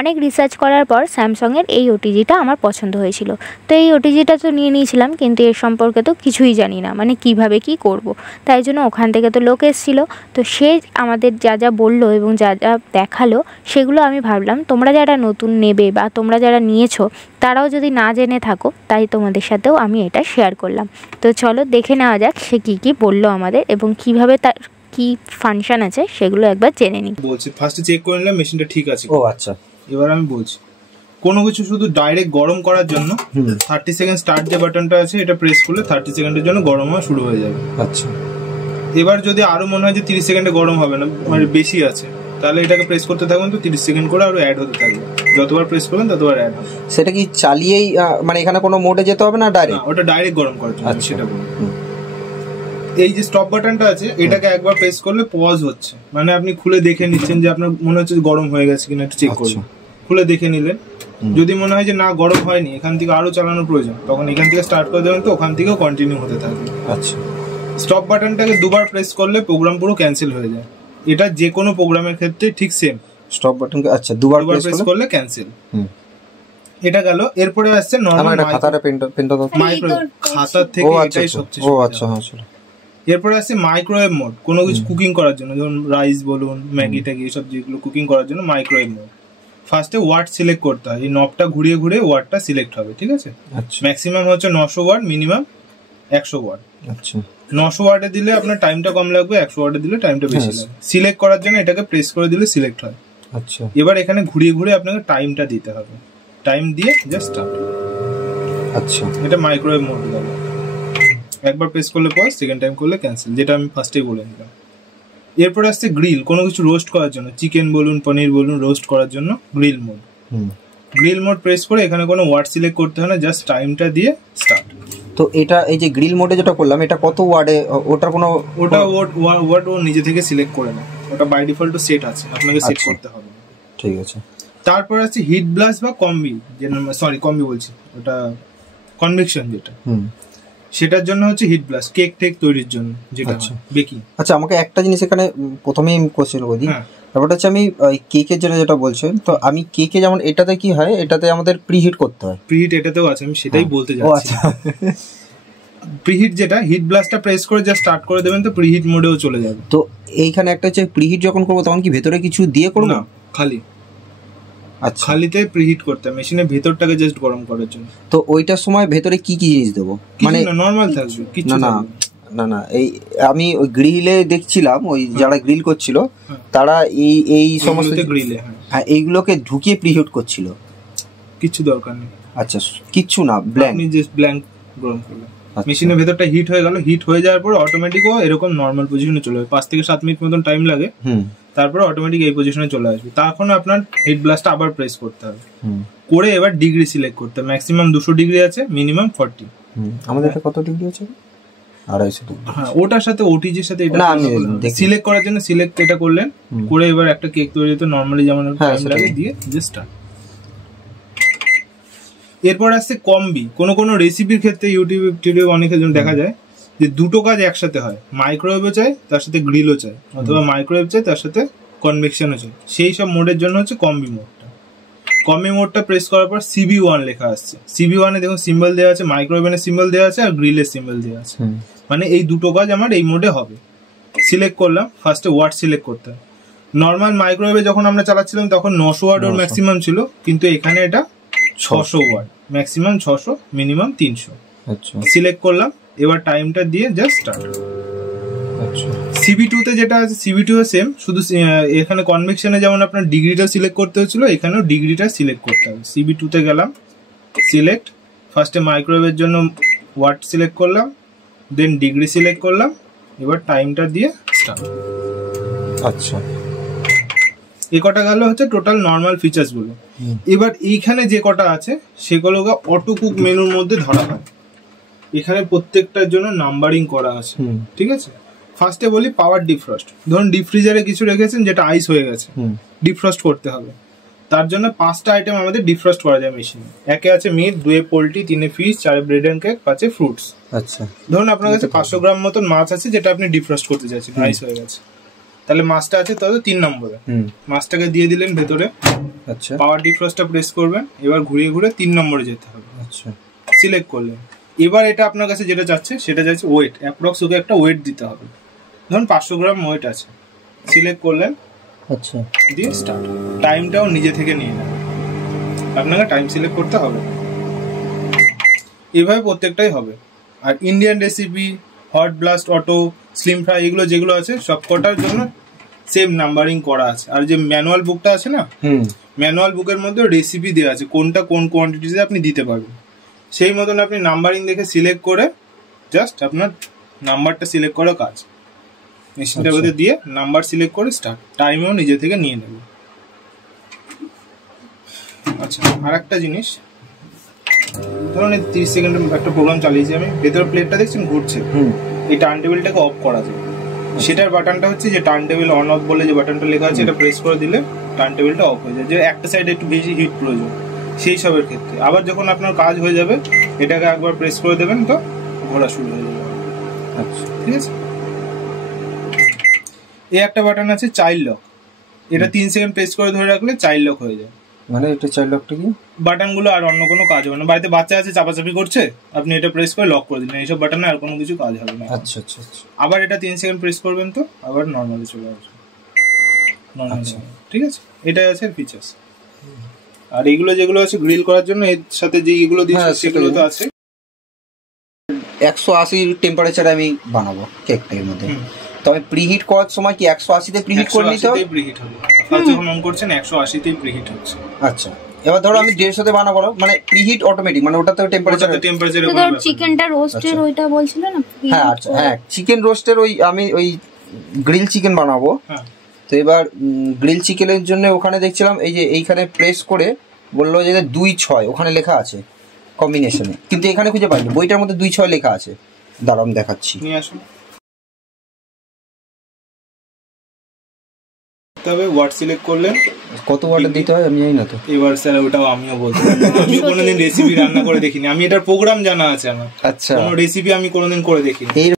অনেক রিসার্চ করার পর স্যামসাংয়ের এই ওটিজিটা আমার পছন্দ হয়েছিল। তো এই ওটিজিটা তো নিয়ে নিয়েছিলাম, কিন্তু এর সম্পর্কে তো কিছুই জানি না, মানে কিভাবে কি করব। তাই জন্য ওখান থেকে তো লোক এসেছিলো, তো সে আমাদের যা যা বললো এবং যা যা দেখালো সেগুলো আমি ভাবলাম তোমরা যারা নতুন নেবে বা তোমরা যারা নিয়েছো তারাও যদি না জেনে থাকো, তাই তোমাদের সাথেও আমি এটা শেয়ার করলাম। তো চলো দেখে নেওয়া যাক সে কী কী বললো আমাদের এবং কিভাবে তার কি ফাংশন আছে সেগুলো একবার জেনে নিই। বলছি ফার্স্টে চেক করে নিলাম মেশিনটা ঠিক আছে। ও আচ্ছা, এবার আমি বলছি কোনো কিছু শুধু ডাইরেক্ট গরম করার জন্য 30 সেকেন্ড স্টার্ট যে বাটনটা আছে এটা প্রেস করলে 30 সেকেন্ডের জন্য গরম হওয়া শুরু হয়ে যাবে। আচ্ছা, এবার যদি আরো মনে হয় যে 30 সেকেন্ডে গরম হবে না, মানে বেশি আছে, তাহলে এটাকে প্রেস করতে থাকবেন, তো 30 সেকেন্ড করে আরো অ্যাড হতে থাকবে। যতবার প্রেস করবেন ততবার অ্যাড হবে। সেটা কি চালিয়েই মানে এখানে কোনো মোডে যেতে হবে না ডাইরেক্ট? ওটা ডাইরেক্ট গরম করার জন্য সেটা বলুন। এই যে স্টপ বাটনটা আছে এটাকে একবার প্রেস করলে পজ হচ্ছে, মানে আপনি খুলে দেখে নিচ্ছেন যে আপনার মনে হচ্ছে গরম হয়ে গেছে কিনা একটু চেক করুন। খুলে দেখে নিলেন, যদি মনে হয় যে না গরম হয়নি, এখান থেকে আরো চালানোর প্রয়োজন, তখন এখান থেকে স্টার্ট করে দেবেন, তো ওখান থেকেও কন্টিনিউ হতে থাকবে। আচ্ছা, স্টপ বাটনটাকে দুবার প্রেস করলে প্রোগ্রাম পুরো ক্যান্সেল হয়ে যায়। এটা যে কোনো প্রোগ্রামের ক্ষেত্রে ঠিক সেম। স্টপ বাটন আচ্ছা দুবার প্রেস করলে ক্যান্সেল। এটা গেল। এরপরে আসছে নরমাল খাতাটা পেনটা মাইক্রো খাতা থেকে এটাই সবচেয়ে। ও আচ্ছা, হ্যাঁ চলো। এরপরে আসছে মাইক্রোওয়েভ মোড, কোনো কিছু কুকিং করার জন্য, যেমন রাইস বলুন, ম্যাগি ট্যাগি এসব যেগুলো কুকিং করার জন্য মাইক্রোওয়েভ মোড। ফার্স্টে ওয়াট সিলেক্ট করতে হয়, এই নবটা ঘুরিয়ে ঘুরিয়ে ওয়াটটা সিলেক্ট হবে, ঠিক আছে? আচ্ছা, ম্যাক্সিমাম হচ্ছে 900 ওয়াট, মিনিমাম 100 ওয়াট। আচ্ছা, 900 ওয়াটে দিলে আপনার টাইমটা কম লাগবে, 100 ওয়াটে দিলে টাইমটা বেশি লাগবে। সিলেক্ট করার জন্য এটাকে প্রেস করে দিলে সিলেক্ট হয়। আচ্ছা, এবার এখানে ঘুরিয়ে ঘুরিয়ে আপনাকে টাইমটা দিতে হবে, টাইম দিয়ে জাস্ট স্টার্ট। আচ্ছা, এটা মাইক্রোওয়েভ মোড গেল। একবার প্রেস করলে পজ, সেকেন্ড টাইম করলে ক্যান্সেল, যেটা আমি ফার্স্টেই বলে দিলাম। এরপর আসছে গ্রিল, কোনো কিছু রোস্ট করার জন্য, চিকেন বলুন, পনির বলুন, রোস্ট করার জন্য grill mode. Grill mode press করে এখানে কোনো ওয়াট সিলেক্ট করতে হয় না, জাস্ট টাইমটা দিয়ে স্টার্ট। তো এটা এই যে গ্রিল মোডে যেটা করলাম এটা কত ওয়াটে, ওটার কোনো ওয়াট ও নিজে থেকে সিলেক্ট করে না, ওটা বাই ডিফল্ট সেট আছে, আপনাকে সেট করতে হবে। ঠিক আছে। তারপর আছে হিট ব্লাস্ট বা কম্বি, কম্বি বলছি, ওটা কনভেকশন যেটা, সেটার জন্য হচ্ছে হিট ব্লাস্ট, কেক টেক তৈরির জন্য যেটা বেকিং। আচ্ছা, আমাকে একটা জিনিস এখানে প্রথমেই কোশ্চেন করে দিই। ব্যাপারটা হচ্ছে আমি কেকের জন্য যেটা বলছেন, তো আমি কেকে যেমন এটাতে কি হয়, এটাতে আমাদের প্রিহিট করতে হয়। প্রিহিট এটাতেও আছে, আমি সেটাই বলতে যাচ্ছি। প্রিহিট যেটা, হিট ব্লাস্টটা প্রেস করে জাস্ট স্টার্ট করে দেবেন, তো প্রিহিট মোডেও চলে যাবে। তো এইখানে একটা হচ্ছে প্রিহিট যখন করবো তখন কি ভেতরে কিছু দিয়ে করবো? না, খালি। আচ্ছা, খালিতে প্রিহিট করতে হয়, মেশিনের ভেতরটাকে জাস্ট গরম করার জন্য। তো ওইটার সময় ভেতরে কি কি জিনিস দেবো? মানে নরমাল থাকবে কিছু না? না, এই আমি ওই গ্রিলে দেখছিলাম, ওই যারা গ্রিল করছিল তারা এই সমস্ত গ্রিলে হ্যাঁ এইগুলোকে ঢুকিয়ে প্রিহিট করছিল। কিছু দরকার নেই। আচ্ছা, কিচ্ছু না, ব্ল্যাঙ্ক, আপনি জাস্ট ব্ল্যাঙ্ক গরম করলেন, মেশিনের ভেতরটা হিট হয়ে গেল। হিট হয়ে যাওয়ার পর অটোমেটিক ও এরকম নরমাল পজিশনে চলে যাবে, 5 থেকে 7 মিনিট মতন টাইম লাগে। তারপর অটোমেটিক এই পজিশনে চলে আসবে। তখন আপনার হিট ব্লাস্টটা আবার প্রেস করতে হবে, করে এবার ডিগ্রি সিলেক্ট করতে হবে। ম্যাক্সিমাম 200 ডিগ্রি আছে, মিনিমাম 40। আমাদের এটা কত ডিগ্রি আছে? 250 ডিগ্রি। হ্যাঁ, ওটার সাথে ওটিজির সাথে এটা সিলেক্ট করার জন্য সিলেক্ট এটা করলেন, করে এবার একটা কেক তৈরি হতে নরমালি যেমন টাইম লাগে দিয়ে জাস্ট স্টার্ট। এরপর আসছে কম্বি। কোনো রেসিপির ক্ষেত্রে ইউটিউবে অনেকের জন্য দেখা যায় যে দুটো কাজ একসাথে হয়, মাইক্রোওয়েভও চাই তার সাথে গ্রিলও চাই, অথবা মাইক্রোওয়েভ চাই তার সাথে কনভেকশনও চাই। সেই সব মোডের জন্য হচ্ছে কম্বি মোডটা। কম্বি মোডটা প্রেস করার পর CB1 লেখা আসছে। CB1 এ দেখুন সিম্বল দেওয়া আছে, মাইক্রোওয়েভের সিম্বল দেওয়া আছে আর গ্রিলের সিম্বল দেওয়া আছে, মানে এই দুটো কাজ আমার এই মোডে হবে। সিলেক্ট করলাম, ফার্স্টে ওয়াট সিলেক্ট করতে হয়। নর্মাল মাইক্রোওয়েভে যখন আমরা চালাচ্ছিলাম তখন 900 ওয়াট ওর ম্যাক্সিমাম ছিল, কিন্তু এখানে এটা 600 ওয়াট, ম্যাক্সিমাম 600, মিনিমাম 300। আচ্ছা, সিলেক্ট করলাম, এবার টাইমটা দিয়ে জাস্ট স্টার্ট। আচ্ছা, CB2 তে যেটা আছে, CB2 এ সেম, শুধু এখানে কনভেকশনে যেমন আপনার ডিগ্রিটা সিলেক্ট করতে হচ্ছিল, এখানেও ডিগ্রিটা সিলেক্ট করতে হবে। CB2 তে গেলাম, সিলেক্ট, ফার্স্টে মাইক্রোওয়েভের জন্য ওয়াট সিলেক্ট করলাম, দেন ডিগ্রি সিলেক্ট করলাম, এবার টাইমটা দিয়ে স্টার্ট। আচ্ছা, এই কটা গেল হচ্ছে টোটাল নর্মাল ফিচার্স গুলো। এবার এইখানে যে কটা আছে সেগুলোকে অটো কুক মেনুর মধ্যে ধরা হয়। এখানে প্রত্যেকটার জন্য নাম্বারিং করা আছে, ঠিক আছে? ফার্স্টে বলি পাওয়ার ডিফ্রস্ট। ধরুন ডিপ ফ্রিজারে কিছু রেখেছেন যেটা আইস হয়ে গেছে, ডিফ্রস্ট করতে হবে। তার জন্য 5টা আইটেম আমাদের ডিফ্রস্ট করা যায় মেশিনে। 1 আছে meat, 2 poultry, 3 fish, 4 bread and cake, 5 fruits. আচ্ছা, ধরুন আপনার কাছে 500 গ্রাম মতন মাছ আছে যেটা আপনি ডিফ্রস্ট করতে চাইছেন, আইস হয়ে গেছে। তাহলে মাছটা আছে তত 3 নম্বরে। মাছটাকে দিয়ে দিলেন ভেতরে। আচ্ছা, পাওয়ার ডিফ্রস্টটা প্রেস করবেন, এবার ঘুরিয়ে ঘুরে 3 নম্বরে যেতে হবে। আচ্ছা, সিলেক্ট করলেন। এবার এটা আপনার কাছে যেটা যাচ্ছে সেটা যাচ্ছে ওয়েট, অ্যাপ্রক্স ওকে একটা ওয়েট দিতে হবে। ধরুন 500 গ্রাম ওয়েট আছে, সিলেক্ট করলেন। আচ্ছা, দিয়ে স্টার্ট। টাইমটাও নিজে থেকে নিয়ে নেবেন, আপনাকে টাইম সিলেক্ট করতে হবে। এভাবে প্রত্যেকটাই হবে। আর Indian recipe, hot blast, auto, slim fry এগুলো যেগুলো আছে সব কটার জন্য সেম নাম্বারিং করা আছে। আর যে ম্যানুয়াল বুকটা আছে না, ম্যানুয়াল বুকের মধ্যে রেসিপি দেওয়া আছে কোনটা কোন কোয়ান্টিটিতে আপনি দিতে পারবেন। সেই মতন আপনি নাম্বারিং দেখে সিলেক্ট করে জাস্ট আপনার নাম্বারটা সিলেক্ট করা কাজ। মেশিনটার মধ্যে দিয়ে নাম্বার সিলেক্ট করে স্টার্ট। টাইমও নিজে থেকে নিয়ে নেবে। আচ্ছা, আর একটা জিনিস, ধরুন 30 সেকেন্ডের একটা প্রোগ্রাম চালিয়েছি আমি, ভেতর প্লেটটা দেখছেন ঘুরছে, এই টার্ন টেবিলটাকে অফ করা যায়। সেটার বাটনটা হচ্ছে যে টার্ন টেবিল অন অফ বলে যে বাটনটা লেখা আছে, এটা প্রেস করে দিলে টার্ন টেবিলটা অফ হয়ে যায়। যে একটা সাইডে একটু বেশি হিট প্রয়োজন সেই সবের ক্ষেত্রে। আবার যখন আপনার কাজ হয়ে যাবে এটাকে একবার প্রেস করে দেবেন, তো ঘোরা শুরু হয়ে যাবে। আচ্ছা, ঠিক আছে। এই একটা বাটন আছে চাইল্ড লক, এটা 3 সেকেন্ড প্রেস করে ধরে রাখলে চাইল্ড লক হয়ে যায়। মানে এটা চাইল্ড লকটা কি? বাটনগুলো আর অন্য কোনো কাজ হবে না। বাড়িতে বাচ্চা আছে চাপাচাপি করছে, আপনি এটা প্রেস করে লক করে দিলেন, এইসব বাটনে আর কোনো কিছু কাজ হবে না। আচ্ছা, আচ্ছা, আচ্ছা। আবার এটা 3 সেকেন্ড প্রেস করবেন, তো আবার নর্মালি চলে আসবে। আচ্ছা, ঠিক আছে, এটাই আছে ফিচার্স। আর এইগুলো যেগুলো আছে গ্রিল করার জন্য, এর সাথে যে এগুলো দিচ্ছে সেগুলো তো আছে। 180 টেম্পারেচারে আমি বানাবো কেকটা। এর মধ্যে তবে প্রিহিট করার সময় কি 180তে প্রিহিট করে নিতে হবে? প্রিহিট হবে। আর যখন অন করছেন 180তেই প্রিহিট হচ্ছে। আচ্ছা, এবার ধরো আমি 150তে বানাবো, মানে প্রিহিট অটোমেটিক, মানে ওটাতে টেম্পারেচারে চিকেনটা রোস্টের ওইটা বলছিল না? হ্যাঁ, আচ্ছা, হ্যাঁ, চিকেন রোস্টের আমি ওই গ্রিল চিকেন বানাবো। তো এবার গ্রিল চিকেনের জন্য ওখানে দেখছিলাম এই যে এইখানে প্রেস করে বললো যে 2-6 ওখানে লেখা আছে কম্বিনেশনে, কিন্তু এখানে খুঁজে পাইনি। বইটার মধ্যে 2-6 লেখা আছে। দাঁড়ান দেখাচ্ছি। নিয়ে আসুন। তবে ওয়াট সিলেক্ট করলেন, কত ওয়াটের দিতে হয় আমি জানি না তো। এবার স্যার ওটাও আমিও বলতে আমি কোনোদিন রেসিপি রান্না করে দেখিনি, আমি এটার প্রোগ্রাম জানা আছে আমার। আচ্ছা, কোনো রেসিপি আমি কোনোদিন করে দেখিনি।